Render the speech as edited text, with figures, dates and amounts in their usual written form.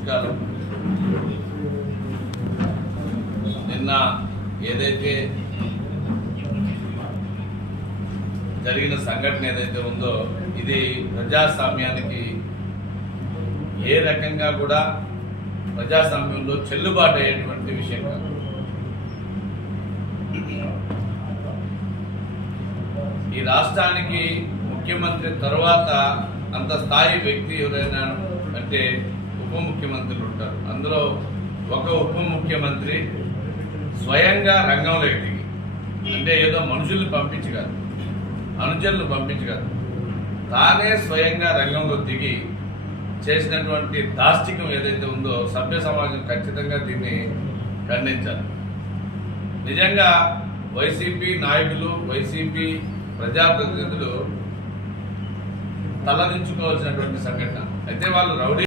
నమస్కారం. నిన్న ఏదైతే జరిగిన సంఘటన ఏదైతే ఉందో ఇది ప్రజాస్వామ్యానికి ఏ రకంగా కూడా ప్రజాస్వామ్యంలో చెల్లుబాటు అయ్యేటువంటి విషయం కాదు. ఈ రాష్ట్రానికి ముఖ్యమంత్రి తర్వాత అంత స్థాయి వ్యక్తి ఎవరైనా అంటే ఉప ముఖ్యమంత్రులు ఉంటారు. అందులో ఒక ఉప ముఖ్యమంత్రి స్వయంగా రంగంలోకి దిగి, అంటే ఏదో మనుషుల్ని పంపించి కాదు, అనుచరులు పంపించి కాదు, తానే స్వయంగా రంగంలో దిగి చేసినటువంటి దాష్టికం ఏదైతే ఉందో సభ్య సమాజం ఖచ్చితంగా దీన్ని ఖండించాలి. నిజంగా వైసీపీ నాయకులు, వైసీపీ ప్రజాప్రతినిధులు తలదించుకోవాల్సినటువంటి సంఘటన. అయితే వాళ్ళు రౌడీ